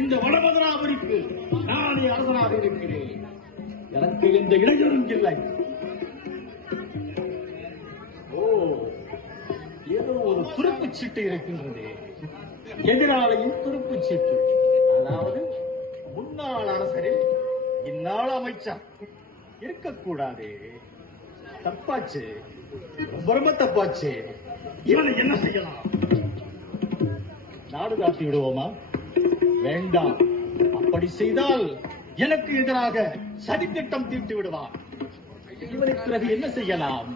இந்த வடமதுராபுரிக்கு நானே அரசனாக இருக்கிறேன். எனக்கு இந்த இடையூறும் இல்லை. ஓ, ஏதோ ஒரு துருப்புச் சீட்டு இருக்கின்றது. எதிராளியின் துருப்புச் சீட்டு. அதாவது முன்னாள் அரசரில் இந்நாள் அமைச்சர் இருக்கக்கூடாது. தப்பாச்சு, ரொம்ப தப்பாச்சு. இவனை என்ன செய்யலாம்? நாடு காட்டி விடுவோமா? வேண்டாம். அப்படி செய்தால் எனக்கு எதிராக சதித்திட்டம் தீர்த்து விடுவான். இவனை பிறகு என்ன செய்யலாம்?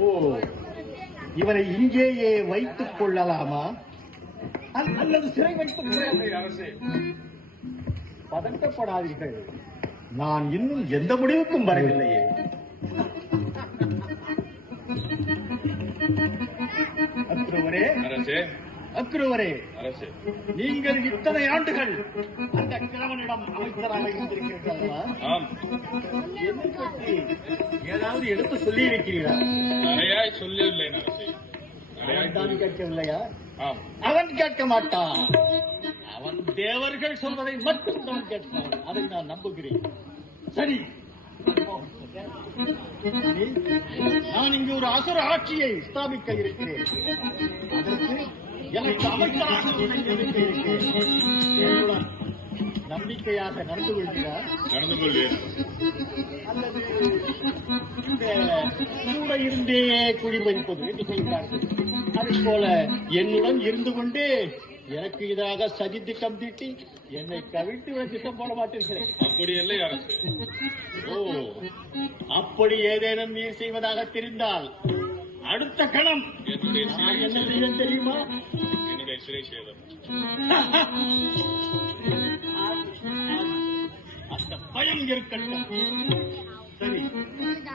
ஓ, இவனை இங்கேயே வைத்துக் கொள்ளலாமா அல்லது சிறை வைத்துக் கொள்ளலாம்? பதட்டப்படாதீர்கள், நான் இன்னும் எந்த முடிவுக்கும் வரவில்லையே. அக்ரூவரே, நீங்கள் இத்தனை ஆண்டுகள் அந்த கிழவனிடம் அமைச்சராக இருந்திருக்கிறீர்களா? என்னை பற்றி ஏதாவது எடுத்து சொல்லி இருக்கிறீர்களா? அவன் கேட்கவில்லையா? அவன் கேட்க மாட்டான். அவன் தேவர்கள் சொல்வதை மட்டும் தான் கேட்பான். அதை நான் நம்புகிறேன். சரி, நான் இங்கு ஒரு அசுர ஆட்சியை ஸ்தாபிக்க இருக்கிறேன். அதற்கு எனக்கு அமைச்சராக இருக்கிறேன். நம்பிக்கையாக நடந்து கொள்கிறார் அல்லது கூட இருந்தே குழி வைப்பது என்று சொல்கிறார்கள். அதை போல என்னுடன் இருந்து கொண்டே எனக்கு இதாக சதி திட்டம் தீட்டி என்னை கவிழ்த்து விட திட்டம் போட மாட்டீர்கள். அப்படி இல்லை அரசு. ஓ, அப்படி ஏதேனும் நீர் செய்வதாக தெரிந்தால் அடுத்த கணம் என்ன செய்ய தெரியுமா? என்னுடைய சிறை சேதம். அந்த பயம் இருக்கட்டும். சரி,